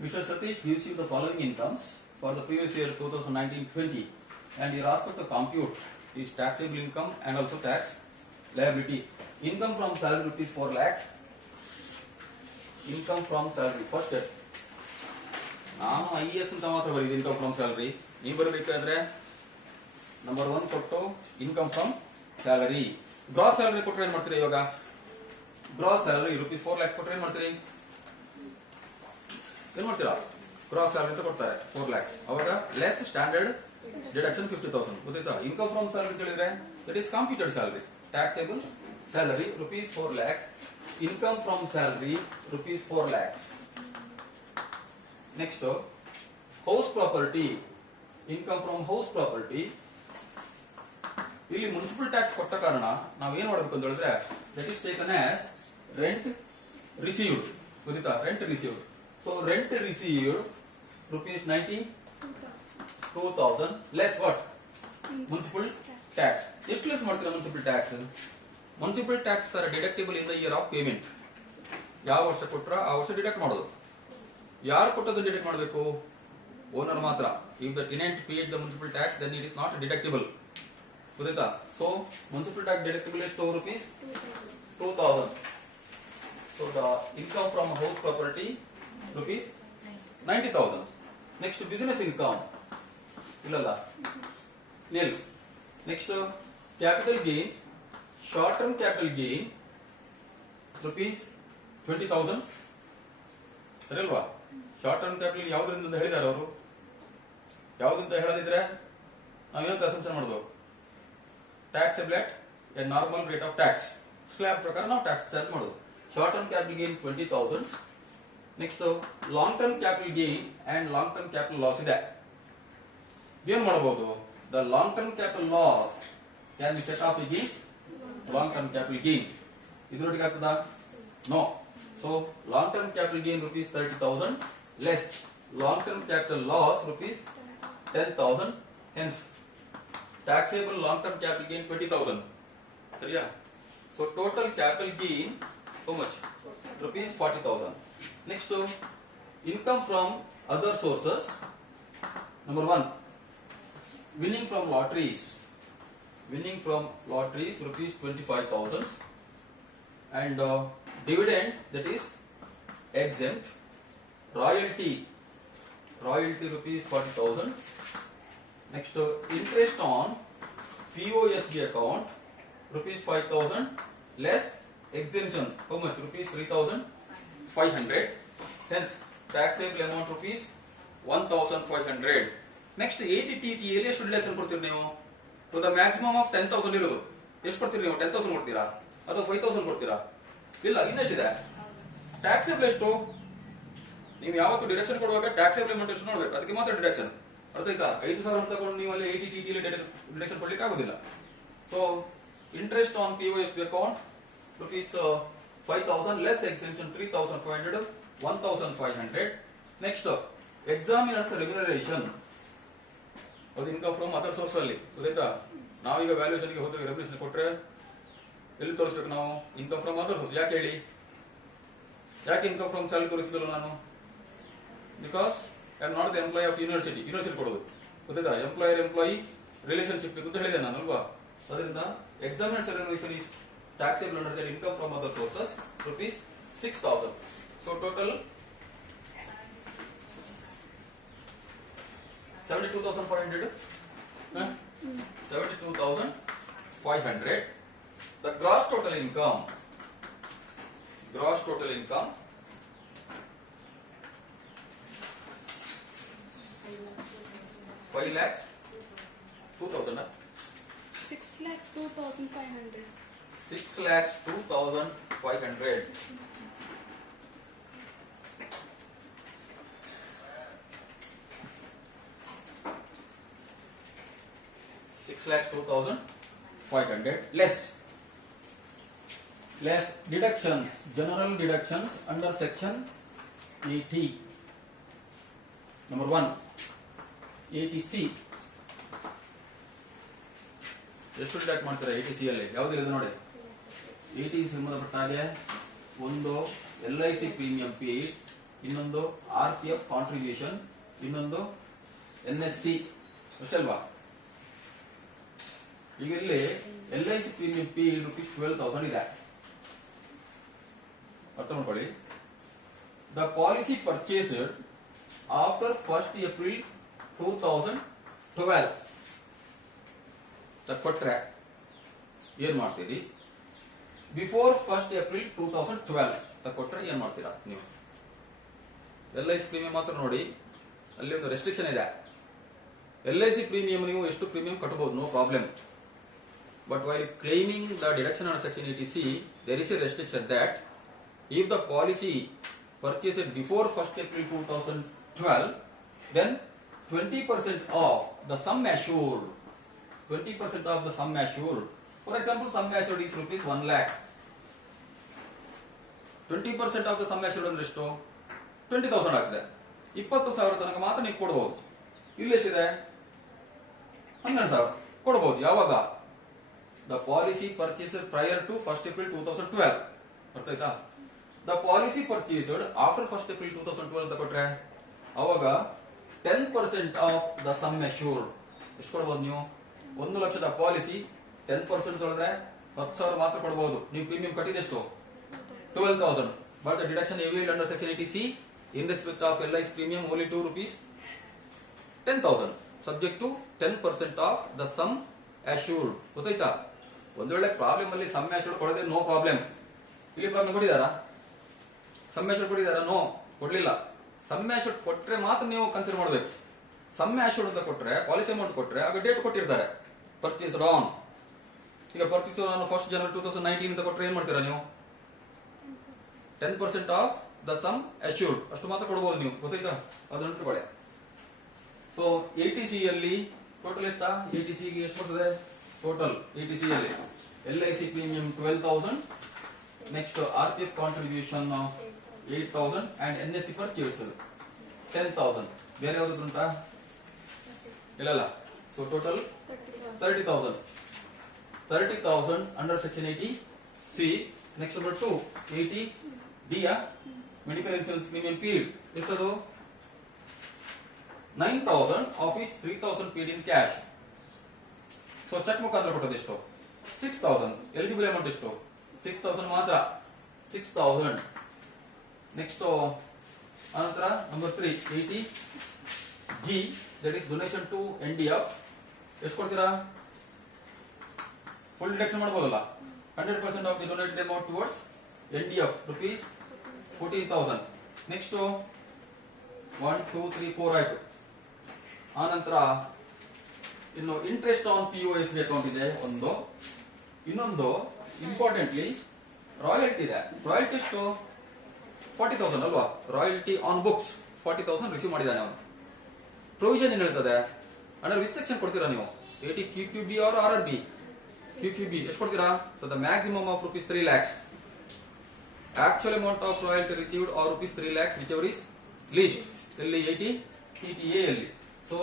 Mr. Satish gives you the following incomes for the previous year 2019-20 and he asks to compute his taxable income and also tax liability. Income from salary rupees 4 lakhs. Income from salary. First step. ನಾನು IAS ಅಂತ ಮಾತ್ರ ಬರೀದು income from salary. ನೀವು ಬರಬೇಕಾದ್ರೆ number 1 ಕೊಟ್ಟು income from salary. Gross salary ಕೊಟ್ಟರೆ ಏನ್ ಮಾಡ್ತೀರಿ ಇವಾಗ? ಗ್ರಾಸ್ ಸ್ಯಾಲರಿ rupees 4 lakhs ಕೊಟ್ಟರೆ ಏನ್ ಮಾಡ್ತೀರಿ? ಏನ್ ಮಾಡ್ತೀರಾ? ಗ್ರಾಸ್ ಸ್ಯಾಲರಿ ಅಂತ ಕೊಡ್ತಾರೆ 4 lakhs. ಅವಾಗ ಲೆಸ್ ಸ್ಟ್ಯಾಂಡರ್ಡ್ ಡಿಡಕ್ಷನ್ 50,000. ಗೊತ್ತಾಯ್ತಾ? ಇನ್ಕಮ್ ಫ್ರಮ್ ಸ್ಯಾಲರಿ ಅಂತ ಹೇಳಿದ್ರೆ that is computed salary. Taxable salary rupees 4 lakhs. Income from salary rupees 4 lakhs. Next, house property. Income from house property. ಇಲ್ಲಿ ಮುನ್ಸಿಪಲ್ ಟ್ಯಾಕ್ಸ್ ಕೊಟ್ಟ ಕಾರಣ ನಾವು ಏನ್ ಮಾಡಬೇಕು ಅಂತ ಹೇಳಿದ್ರೆ that is taken as rent received. ಗೊತ್ತಾ? Rent received. So rent received rupees 92,000 less what? Municipal tax. ಎಷ್ಟು ಲೆಸ್ ಮಾಡ್ತೀರಾ municipal tax? Municipal tax are deductible in the year of payment. ಯಾವ ವರ್ಷ ಕೊಟ್ರ ಆ ವರ್ಷ ಡಿಡಕ್ಟ್ ಮಾಡೋದು. ಯಾರು ಕೊಟ್ಟದ್ದು ಡಿಡಕ್ಟ್ ಮಾಡಬೇಕು? ಓನರ್ ಮಾತ್ರ. If the tenant paid the municipal tax then it is not deductible. ಗೊತ್ತಾಯ್ತಾ? ಸೊ ಮುನ್ಸಿಪಲ್ ಟ್ಯಾಕ್ಸ್ ಡಿಡಕ್ಟೇಬಲ್ ಎಷ್ಟು? rupees 2,000. So the income from house property rupees 90,000. Next business income ಇಲ್ಲಲ್ಲ, nil. Next capital gains. Short term capital gain rupees 20,000. ಸರಿ ಅಲ್ವಾ? Short term capital ಯಾವ್ದ್ರಿಂದ ಹೇಳಿದಾರೆ ಅವರು? ಯಾವ್ದಂತ ಹೇಳದಿದ್ರೆ ನಾವೇನಂತ assumption ಮಾಡೋದು? Taxable at a normal rate of tax. Slab ಪ್ರಕಾರ ನಾವು tax charge ಮಾಡೋದು. Short term capital gain 20,000. Next long term capital gain and long term capital loss ಇದೆ. ಏನ್ ಮಾಡಬಹುದು? The long term capital loss can be set off again long term capital gain. ಇದ್ರೊಟ್ಟಿಗೆ ಆಗ್ತದ? No. So long term capital gain rupees 30,000 less long term capital loss rupees 10,000. Hence taxable long term capital gain 20,000. ಸರಿಯಾ? So total capital gain how much? rupees 40,000. Next income from other sources. Number 1 winning from lotteries. Winning from lotteries rupees 25,000 and dividend that is exempt. Royalty rupees 40,000. Next interest on POSB account rupees 5,000 less exemption how much? rupees 3,500. Hence taxable amount rupees 1,500. Next 80TT ಅಲ್ಲಿ ಎಷ್ಟು deduction ಕೊಡ್ತೀರಿ ನೀವು? To the maximum of 10,000 ಇರೋದು. ಎಷ್ಟು ಕೊಡ್ತೀರಿ ನೀವು? 10,000 ಕೊಡ್ತೀರಾ ಅಥವಾ 5,000 ಕೊಡ್ತೀರಾ? ಇಲ್ಲ, ಇನ್ನೆಷ್ಟಿದೆ? ಟ್ಯಾಕ್ಸೇಬಲ್ ಎಷ್ಟು? ನೀವು ಯಾವತ್ತು ಡಿಡಕ್ಷನ್ ಕೊಡುವಾಗ ಟ್ಯಾಕ್ಸೇಬಲ್ ಅಮೌಂಟ್ ಎಷ್ಟು ನೋಡ್ಬೇಕು, ಅದಕ್ಕೆ ಮಾತ್ರ ಡಿಡಕ್ಷನ್. ಅರ್ಥ ಆಯ್ತಾ? 5,000 ತಗೊಂಡು ನೀವು ಅಲ್ಲಿ 80TT ಡಿಡಕ್ಷನ್ ಕೊಡ್ಲಿಕ್ಕೆ ಆಗುದಿಲ್ಲ. So interest on POSB account rupees 5,000 less exemption 3,500 1,500. Next examiners remuneration. ಅದು ಇನ್ಕಮ್ ಫ್ರಮ್ ಅದರ್ ಸೋರ್ಸ್ ಅಲ್ಲಿ. ಗೊತ್ತಾಯ್ತಾ? ನಾವೀಗ ವ್ಯಾಲ್ಯೂಷನ್ ಗೆ ಹೋದ್ರೆ ರೆಮ್ಯುನರೇಷನ್ ಕೊಟ್ರೆ ಎಲ್ಲಿ ತೋರಿಸ್ಬೇಕು ನಾವು? Income from other source. ಯಾಕೆ ಹೇಳಿ? ಯಾಕೆ ಇನ್ಕಮ್ ಫ್ರಮ್ ಸ್ಯಾಲರಿ ತೋರಿಸಿದಲ್ಲ ನಾನು? Because I am not the employ of university. University ಕೊಡೋದು. ಗೊತ್ತಾಯ್ತಾ? ಎಂಪ್ಲಾಯರ್ ಎಂಪ್ಲಾಯಿ ರಿಲೇಶನ್ಶಿಪ್ ಅಂತ ಹೇಳಿದೆ ನಾನು ಅಲ್ವಾ? ಅದರಿಂದ examiners remuneration is taxable under the income from other sources rupees 6,000. So total 72,500. 72,500. The gross total income 5 lakhs 2,000. 6 lakh 2,500. 6 lakhs 2,500. 6 lakhs 2,500 less deductions, general deductions under section 80. Number 1 80C. ಎಷ್ಟು deduct ಮಾಡ್ತಾರೆ 80C ಅಲ್ಲಿ? ಯಾವ್ದು ಇದೆ ನೋಡಿ. 80 ಸಂಬಂಧಪಟ್ಟ ಹಾಗೆ ಒಂದು LIC premium pay ಇನ್ನೊಂದು RPF ಕಾಂಟ್ರಿಬ್ಯೂಷನ್, ಇನ್ನೊಂದು NSC ಅಷ್ಟಲ್ವಾ. ಈಗ ಇಲ್ಲಿ LIC ಪ್ರೀಮಿಯಂ ಪಿ ₹12,000 ಇದೆ. ಅರ್ಥ ಮಾಡ್ಕೊಳ್ಳಿ. The policy purchased after 1st April 2012 ಕೊಟ್ರೆ ಏನ್ ಮಾಡ್ತೀರಿ? ಬಿಫೋರ್ 1st April 2012 ಕೊಟ್ರೆ ಏನ್ ಮಾಡ್ತೀರಾ ನೀವು? LIC ಪ್ರೀಮಿಯಂ ಮಾತ್ರ ನೋಡಿ, ಅಲ್ಲಿ ಒಂದು ರೆಸ್ಟ್ರಿಕ್ಷನ್ ಇದೆ. LIC ಪ್ರೀಮಿಯಂ ನೀವು ಎಷ್ಟು ಪ್ರೀಮಿಯಂ ಕಟ್ಟಬಹುದು, no problem. But while claiming the deduction under Section 80C, there is a restriction that if the policy purchased before 1st April 2012, then 20% of the sum assured, 20% of the sum assured, for example, sum assured is ₹1 lakh. 20% of the sum assured ಅಂದ್ರೆ ಎಷ್ಟು? 20,000 ಆಗ್ತದೆ. 20,000 ತನಕ ಮಾತ್ರ ನೀವು ಕೊಡಬಹುದು. ಇಲ್ಲಿ ಎಷ್ಟಿದೆ? 12,000 ಕೊಡಬಹುದು. ಯಾವಾಗ? The policy purchased prior to 1st April 2012. ಅರ್ಥ ಆಯ್ತಾ? The policy purchased after 1st April 2012 ಅಂತ ಕೊಟ್ರೆ ಅವಾಗ 10% of the sum assured ಎಷ್ಟು ಕೊಡಬಹುದು ನೀವು? 1 ಲಕ್ಷದ ಪಾಲಿಸಿ 10% ತೊಳೆದ್ರೆ 10,000 ಮಾತ್ರ ಕೊಡಬಹುದು. ನೀವು premium ಕಟ್ಟಿದೆಷ್ಟು? 12,000. But the deduction availed under Section 80C in respect of LIC premium only ₹10,000 subject to 10% of the sum assured. ಗೊತ್ತಾಯ್ತಾ? ಒಂದು ವೇಳೆ ಪ್ರಾಬ್ಲಮ್ ಅಲ್ಲಿ ಸಮ್ assured ಕೊಡದೆ ನೋ ಪ್ರಾಬ್ಲಮ್. ಇಲ್ಲಿ ಪ್ರಾಬ್ಲಮ್ ಕೊಟ್ಟಿದಾರಾ? ಸಮ್ assured ಕೊಟ್ಟಿದಾರಾ? ನೋ, ಕೊಡ್ಲಿಲ್ಲ. ಸಮ್ assured ಕೊಟ್ರೆ ಮಾತ್ರ ನೀವು ಕನ್ಸಿಡರ್ ಮಾಡಬೇಕು. ಸಮ್ assured ಅಂತ ಕೊಟ್ರೆ, ಪಾಲಿಸಿ ಅಮೌಂಟ್ ಕೊಟ್ರೆ ಆಗ ಡೇಟ್ ಕೊಟ್ಟಿರ್ತಾರೆ, ಪರ್ಚೇಸ್ಡ್ ಆನ್. ಈಗ ಪರ್ಚೇಸ್ ಆನ್ 1st January 2019 ಅಂತ ಕೊಟ್ರೆ ಏನ್ ಮಾಡ್ತೀರಾ ನೀವು? 10% ಆಫ್ ದ ಸಮ್ assured ಅಷ್ಟು ಮಾತ್ರ ಕೊಡಬಹುದು ನೀವು. ಗೊತ್ತಾಯ್ತಾ? ಅದನ್ನು ಇಟ್ಕೊಳ್ಳಿ. ಸೊ 80C ಅಲ್ಲಿ ಟೋಟಲ್ ಎಷ್ಟಾ? 80C ಗೆ ಎಷ್ಟು ಬರ್ತದೆ ಟೋಟಲ್? 80C ಅಲ್ಲಿ LIC premium 12,000, next RPF contribution 8,000 and NSC purchase 10,000. ಬೇರೆ ಯಾವ್ದು ಉಂಟಾ? ಇಲ್ಲ. So total 30,000. 30,000 under section 80C. Next number 2 80D medical insurance premium paid ಎಷ್ಟದು? 9,000 of which 3,000 paid in cash. So cheque ಮುಖಾಂತರ ಕೊಟ್ಟದ್ದು ಎಷ್ಟು? 6,000. ಎಲಿಜಿಬಲ್ ಅಮೌಂಟ್ ಎಷ್ಟು? 6,000 ಮಾತ್ರ. 6,000. ನೆಕ್ಸ್ಟ್ ಆನಂತರ number 3 80G that is donation to NDF. ಎಷ್ಟು ಕೊಡ್ತೀರಾ? ಫುಲ್ ಡಿಡಕ್ಷನ್ ಮಾಡಬಹುದಲ್ಲ. 100% of the donated amount towards NDF ₹14,000. Next 1 2 3 4 ಆಯ್ತು. ಆನಂತರ ಇನ್ನು ಇಂಟ್ರೆಸ್ಟ್ ಆನ್ POSB ಅಕೌಂಟ್ ಇದೆ ಒಂದು. ಇನ್ನೊಂದು ಇಂಪಾರ್ಟೆಂಟ್ಲಿ ರಾಯಲ್ಟಿ ಇದೆ. ರಾಯಲ್ಟಿ ಎಷ್ಟು? 40,000 ಅಲ್ವಾ? ರಾಯಲ್ಟಿ ಆನ್ ಬುಕ್ಸ್ 40,000 ರಿಸೀವ್ ಮಾಡಿದ್ದಾನೆ ಅವನು. ಪ್ರೊವಿಷನ್ ಏನ್ ಹೇಳ್ತದೆ? ಅಂದ್ರೆ ವಿತ್ ಸೆಕ್ಷನ್ ಕೊಡ್ತೀರಾ ನೀವು? 80 QQB ಆರ್ RRB? QQB ಎಷ್ಟು ಕೊಡ್ತೀರಾ? The maximum of ₹3 lakhs. Actual amount of royalty received or ₹3 lakhs whichever is least. ಇಲ್ಲಿ 80 TTA ಅಲ್ಲಿ. ಸೊ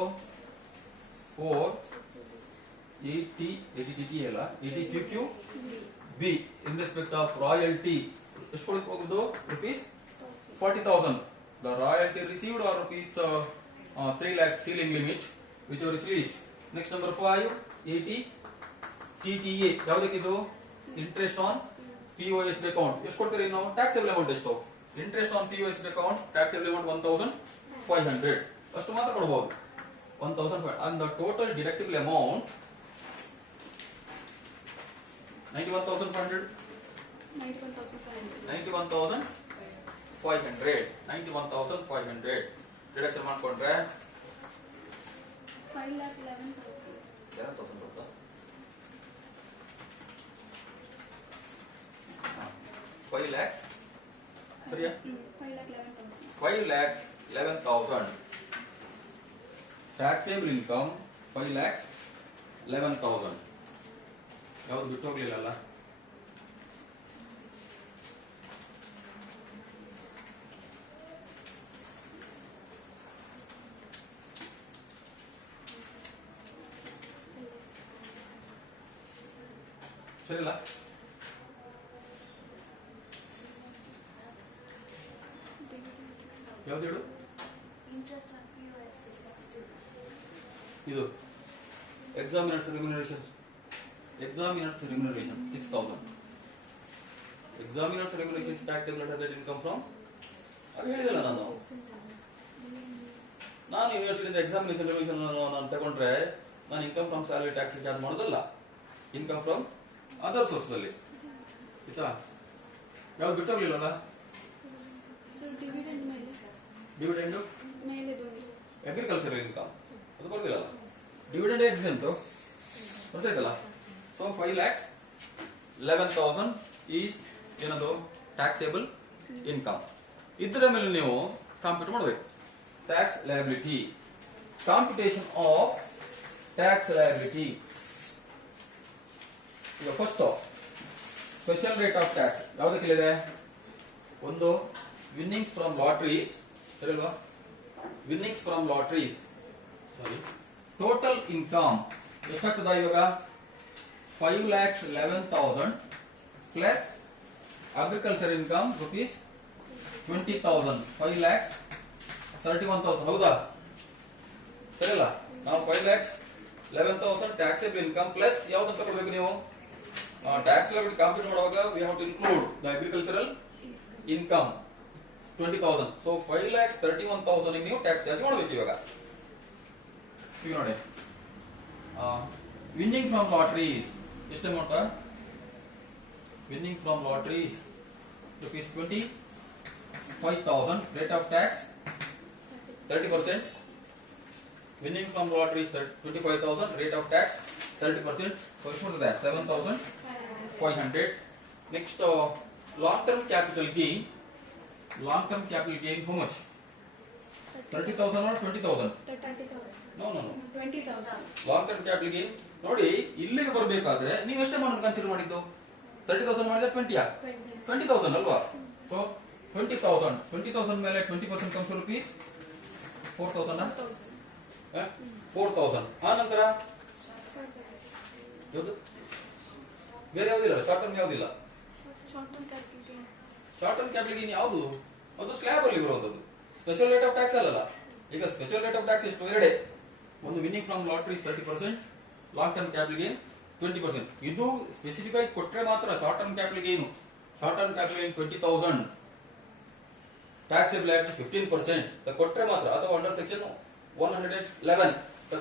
4 80 TTA ಅಲ್ಲ, 80 QQB in respect of royalty ಎಷ್ಟು ಕೊಡಕ್ಕೆ ಹೋಗುದು? ₹40,000. The royalty received or ₹3 lakhs ceiling limit whichever is least. Next number 5 80 TTA ಯಾವುದಕ್ಕಿದು? Interest on POSB account ಎಷ್ಟು ಕೊಡ್ತೀರಿ ನಾವು? ಟ್ಯಾಕ್ಸೇಬಲ್ ಅಮೌಂಟ್ ಎಷ್ಟು? Interest on POSB account taxable amount 1,500 ಅಷ್ಟು ಮಾತ್ರ ಕೊಡಬಹುದು. 1,500 and the total deductible amount 91,500. 91,500 deduction ಮಾಡ್ಕೊಂಡ್ರೆ 5,11,000 ಬರುತ್ತಾ? 5 lakhs ಸರಿಯಾ? 5,11,000 ಟ್ಯಾಕ್ಸೇಬಲ್ ಇನ್ಕಮ್ 5,11,000. ಯಾವ್ದು ಬಿಟ್ಟು ಹೋಗ್ಲಿಲ್ಲ? ಸರಿಲ್ಲ? ಯಾವ್ದು ಹೇಳು? Interest on POS next. ಇದು examiners remuneration. Examiners remuneration 6000. Examiners remuneration taxable at that income from. ಅದು ಹೇಳಿದಲ್ಲ ನಾನು ಯೂನಿವರ್ಸಿಟಿಯಿಂದ ಎಕ್ಸಾಮಿನೇಷನ್ ರೆಮ್ಯುನರೇಷನ್ ನಾನು ತಗೊಂಡ್ರೆ ನಾನು income from salary tax charge ಮಾಡೋದಲ್ಲ, ಇನ್ಕಮ್ ಫ್ರಮ್ ಅದರ್ ಸೋರ್ಸ್ ಅಲ್ಲಿ. ಆಯ್ತಾ? ಯಾವ್ದು ಬಿಟ್ಟೋಗ್ಲಿಲ್ಲಲ್ಲ? ಸರ್ ಡಿವಿಡೆಂಡ್ ಮೇಲೆ ಡಿವಿಡೆಂಡ್ ಮೇಲೆದೊಂದು ಅಗ್ರಿಕಲ್ಚರ್ ಇನ್ಕಮ್ ಅದು ಬರ್ತಿಲ್ಲಲ್ಲ. ಡಿವಿಡೆಂಡ್ ಎಕ್ಸೆಂಟ್ ಬರ್ತೈತಲ್ಲ. ಸೊ 5,11,000 ಈಸ್ ಏನದು ಟ್ಯಾಕ್ಸೇಬಲ್ ಇನ್ಕಮ್. ಇದರ ಮೇಲೆ ನೀವು ಕಾಂಪ್ಯೂಟ್ ಮಾಡಬೇಕು. Tax liability, computation of tax liability. ಈಗ first special rate of tax ಯಾವುದಕ್ಕಿದೆ? ಒಂದು ವಿನ್ನಿಂಗ್ಸ್ ಫ್ರಮ್ ಲಾಟ್ರೀಸ್, ಸರಿಲ್ವಾ? Winnings from lotteries, sorry, total income ಎಷ್ಟಾಗ್ತದ ಇವಾಗ? 5,11,000 ಪ್ಲಸ್ ಅಗ್ರಿಕಲ್ಚರ್ ಇನ್ಕಮ್ ರುಪೀಸ್ 20,000, 5,31,000. ಹೌದಾ? ಸರಿಯಲ್ಲ? ನಾವು 5,11,000 ಟ್ಯಾಕ್ಸೇಬಲ್ ಇನ್ಕಮ್ ಪ್ಲಸ್ ಯಾವ್ದು ತಗೊಳ್ಬೇಕು ನೀವು? ಟ್ಯಾಕ್ಸ್ ಲಯಬಿಲಿಟಿ ಕಾಂಪ್ಯೂಟ್ ಮಾಡುವಾಗ we have to include the agricultural income 20,000. So 5,31,000 ನೀವು ಟ್ಯಾಕ್ಸ್ ಚಾರ್ಜ್ ಮಾಡಬೇಕು. ಇವಾಗ ಈಗ ನೋಡಿ, ವಿನ್ನಿಂಗ್ ಫ್ರಮ್ ಲಾಟ್ರೀಸ್ ಎಷ್ಟು amount? Winning from lotteries rupees 25,000, rate of tax 30%. Winning from lotteries 25,000, rate of tax 30%. So ಎಷ್ಟು ಬರ್ತದೆ? 7,500. Next long term capital gain. Long term capital gain how much? 30,000 or 20,000? 30,000. No no no 20,000. Long term capital gain ನೋಡಿ, ಇಲ್ಲಿಗೆ ಬರಬೇಕಾದ್ರೆ ನೀವು ಎಷ್ಟು amount consider ಮಾಡಿದ್ದು? 30,000 ಮಾಡಿದ್ರೆ 20,000 ಅಲ್ವಾ? ಸೊ 20,000 ಮೇಲೆ 20% ಕಮ್ಸ್ ರುಪೀಸ್ 4,000. 4,000. ಆ ನಂತರ ಯಾವುದು? ಬೇರೆ ಯಾವುದಿಲ್ಲ, ಶಾರ್ಟ್ ಟರ್ಮ್ ಯಾವುದಿಲ್ಲ. Short term capital gain. Short term capital gain ಯಾವುದು? ಅದು ಸ್ಲ್ಯಾಬ್ ಅಲ್ಲಿ ಬರೋದು. ಸ್ಪೆಷಲ್ ರೇಟ್ ಆಫ್ ಟ್ಯಾಕ್ಸ್ ಅಲ್ಲಲ್ಲ. ಈಗ ಸ್ಪೆಷಲ್ ರೇಟ್ ಆಫ್ ಟ್ಯಾಕ್ಸ್ ಎಷ್ಟು? ಎರಡೇ. ಒಂದು winning from lotteries 30%, long term capital gain 20%. ಇದು ಸ್ಪೆಸಿಫಿಕ್ ಆಗಿ ಕೊಟ್ರೆ ಮಾತ್ರ short term capital gain. Short term capital gain 20,000, taxable at 15% ಕೊಟ್ರೆ ಮಾತ್ರ, ಅಥವಾ ಅಂಡರ್ ಸೆಕ್ಷನ್ 111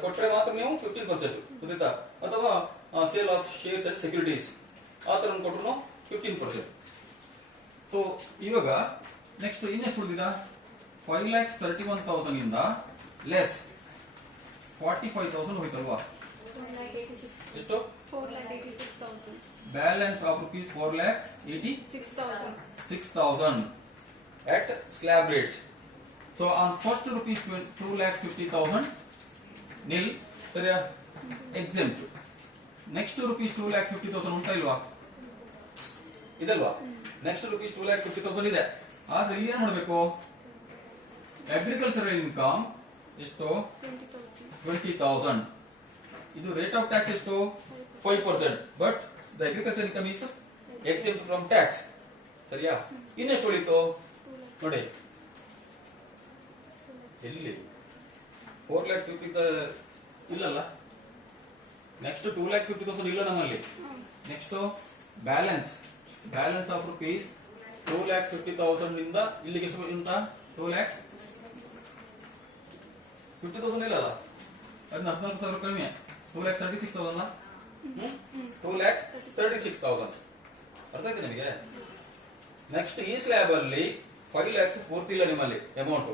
ಕೊಟ್ರೆ ಮಾತ್ರ ನೀವು 15%, ಗೊತ್ತಾಯ್ತಾ? ಅಥವಾ sale of shares and securities ಆ ತರ ಕೊಟ್ಟರು 15%. ಸೊ ಇವಾಗ ನೆಕ್ಸ್ಟ್ ಇನ್ನೆಷ್ಟು ಉಳಿದಿದ? 5,31,000 ಇಂದ ಲೆಸ್ 45,000 ಹೋಯ್ತಲ್ವಾ? 4,86,000. ಎಷ್ಟು? 4,86,000. Balance of rupees 4,86,000 6,000. at slab rates. So on first rupees 2,50,000 nil, ಸರಿಯಾ? exempt. ನೆಕ್ಸ್ಟ್ rupees 2,50,000 ಉಂಟಾ ಇಲ್ವಾ? ಇದಲ್ವಾ? ನೆಕ್ಸ್ಟ್ rupees 2,50,000 ಇದೆ. ಆದ್ರೆ ಇಲ್ಲಿ ಏನ್ ಮಾಡಬೇಕು? ಅಗ್ರಿಕಲ್ಚರಲ್ ಇನ್ಕಮ್ ಎಷ್ಟು? 20,000. ಇದು ರೇಟ್ ಆಫ್ ಟ್ಯಾಕ್ಸ್ ಎಷ್ಟು? 5%. But the agriculture income is exempt from tax. ಸರಿಯಾ? ಇನ್ನೆಷ್ಟು ಉಳಿತು ನೋಡಿ? ಎಲ್ಲಿ 4,50,000 ಇಲ್ಲಲ್ಲ. ನೆಕ್ಸ್ಟ್ 2,50,000 ಇಲ್ಲ ನಮ್ಮಲ್ಲಿ. ನೆಕ್ಸ್ಟ್ ಬ್ಯಾಲೆನ್ಸ್ ಆಫ್ ರುಪೀಸ್ 2,50,000 ಇಂದ ಇಲ್ಲಿಗೆ ಎಷ್ಟು ಉಂಟಾ? 2,50,000 ಇಲ್ಲಲ್ಲ. ಅದನ್ನ 14,000 ಕಡಿಮೆ. 2,36,000 2,36,000. ಅರ್ಥ ಆಯ್ತು ನಿಮಗೆ? ನೆಕ್ಸ್ಟ್ ಈ ಸ್ಲ್ಯಾಬ್ ಅಲ್ಲಿ 5 lakhs ಪೂರ್ತಿ ಇಲ್ಲ ನಿಮ್ಮಲ್ಲಿ ಅಮೌಂಟ್.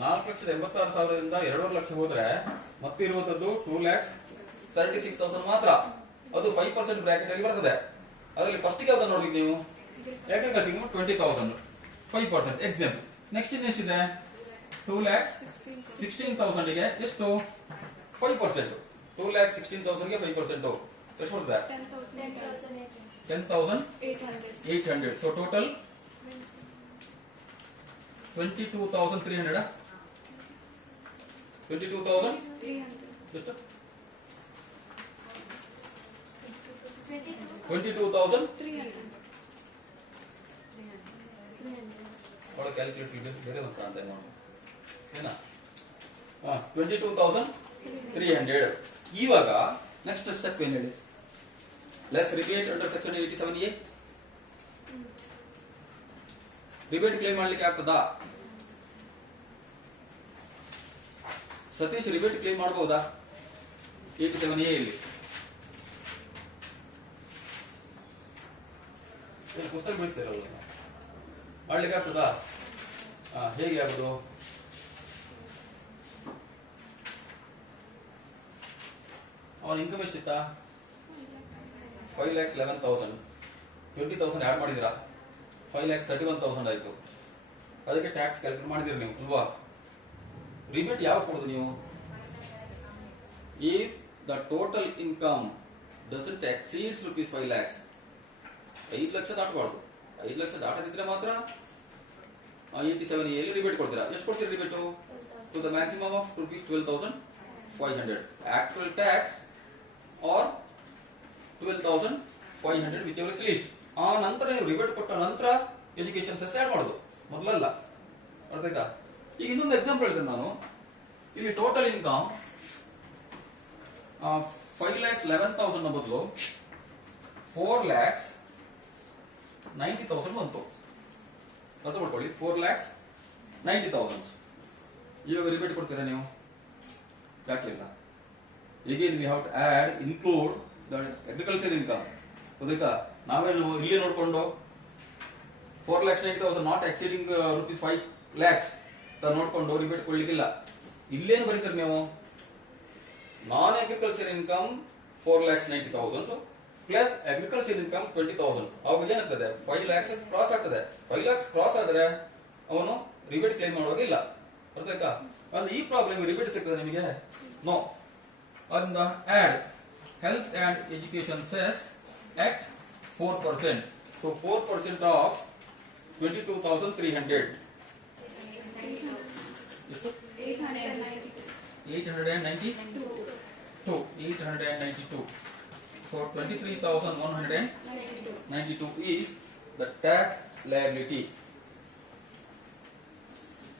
4,86,000 2.5 ಲಕ್ಷ ಹೋದ್ರೆ ಮತ್ತೆ ಇರುವಂತದ್ದು 2,36,000 ಮಾತ್ರ. ಅದು 5% ಬ್ರಾಕೆಟ್ ಅಲ್ಲಿ ಬರ್ತದೆ. ಅದರಲ್ಲಿ ಫಸ್ಟ್ ಗೆ ಯಾವ್ದನ್ನ ನೋಡಿದ್ವಿ ನೀವು? Agriculture 20,000 5% example. ನೆಕ್ಸ್ಟ್ ಇನ್ನೆಷ್ಟಿದೆ? 2,16,000 ಗೆ ಎಷ್ಟು? 5%. 2,16,000 ಗೆ 5% ಎಷ್ಟು ಬರ್ತದೆ? 10,800. So total 22,300. 22,000 ಎಷ್ಟು? 22,000 ಒಳಗೆ ಕ್ಯಾಲ್ಕುಲೇಟರ್ ಬೇರೆ ಒಂದು ಕಾಣ್ತಾ ಇದೆ ನೋಡಿ ಏನ 22,300. ಇವಾಗ ನೆಕ್ಸ್ಟ್ ಸ್ಟೆಪ್ ಏನ್ ಹೇಳಿ? Less rebate under section 87A. Rebate claim ಮಾಡ್ಲಿಕ್ಕೆ ಆಗ್ತದಾ? ಸತೀಶ್ ರಿಬೇಟ್ ಕ್ಲೇಮ್ ಮಾಡಬಹುದಾ 87A ಇಲ್ಲಿ? ಪುಸ್ತಕ ಬಿಡಿಸ್ತಿರಲ್ಲ, ಮಾಡ್ಲಿಕ್ಕೆ ಆಗ್ತದಾ? ಹೇಗೆ ಆಗುದು? ಅವನ ಇನ್ಕಮ್ ಎಷ್ಟಿತ್ತ? 5,11,000. 20,000 ಆಡ್ ಮಾಡಿದಿರಾ, 5,31,000 ಆಯ್ತು. ಅದಕ್ಕೆ ಟ್ಯಾಕ್ಸ್ ಕ್ಯಾಲ್ಕುಲೇಟ್ ಮಾಡಿದಿರಿ ನೀವು ಅಲ್ವಾ? ರಿಬೇಟ್ ಯಾವಾಗ ಕೊಡೋದು ನೀವು? If the total income doesn't exceeds rupees 5 lakhs. 5 ಲಕ್ಷ ದಾಟಬಾರ್ದು. 5 ಲಕ್ಷ ದಾಟದಿದ್ರೆ ಮಾತ್ರ 87A ಅಲ್ಲಿ ರಿಬೇಟ್ ಕೊಡ್ತೀರಾ. ಎಷ್ಟು ಕೊಡ್ತೀರಿ rebate? To the maximum of rupees 12,500. Actual tax or 12,500 whichever is least. ಆ ನಂತರ ನೀವು ರಿಬೇಟ್ ಕೊಟ್ಟ ನಂತರ ಎಜುಕೇಶನ್ ಸೆಸ್ ಆಡ್ ಮಾಡೋದು, ಮೊದಲಲ್ಲ. ಅರ್ಥ ಆಯ್ತಾ? ಈಗ ಇನ್ನೊಂದು ಎಕ್ಸಾಂಪಲ್ ಹೇಳ್ತೇನೆ ನಾನು. ಇಲ್ಲಿ ಟೋಟಲ್ ಇನ್ಕಮ್ 5,11,000 ನ ಬದಲು 4,90,000 ಬಂತು. ಅರ್ಥ ಮಾಡ್ಕೊಳ್ಳಿ, 4,90,000. ಇವಾಗ ರಿಬೇಟ್ ಕೊಡ್ತೀರಾ ನೀವು? ಯಾಕಿಲ್ಲ? Again we have to add, include the agriculture income. ಗೊತ್ತಾಯ್ತಾ? ನಾವೇನು ಇಲ್ಲಿ ನೋಡ್ಕೊಂಡು 4,90,000 ನಾಟ್ ಎಕ್ಸೀಡಿಂಗ್ rupees 5 lakhs ಅಂತ ನೋಡ್ಕೊಂಡು ರಿಬೇಟ್ ಕೊಡ್ಲಿಕ್ಕಿಲ್ಲ. ಇಲ್ಲೇನು ಬರೀತೀರಿ ನೀವು? ನಾನ್ agriculture income 4,90,000 plus agriculture income 20,000. ಅವಾಗ ಏನಾಗ್ತದೆ? 5 lakhs ಕ್ರಾಸ್ ಆಗ್ತದೆ. 5 lakhs ಕ್ರಾಸ್ ಆದ್ರೆ ಅವನು ರಿಬೇಟ್ ಕ್ಲೈಮ್ ಮಾಡುವಾಗಿಲ್ಲ. ಅರ್ಥ ಆಯ್ತಾ? ಅಂದ್ರೆ ಈ ಪ್ರಾಬ್ಲಮ್ ರಿಬೇಟ್ ಸಿಗ್ತದೆ ನಿಮಗೆ? ನೋ. ಅದರಿಂದ add health and education cess at 4%. So 4% of 22,300. ಎಷ್ಟು? 892. So 23,192 is the tax liability.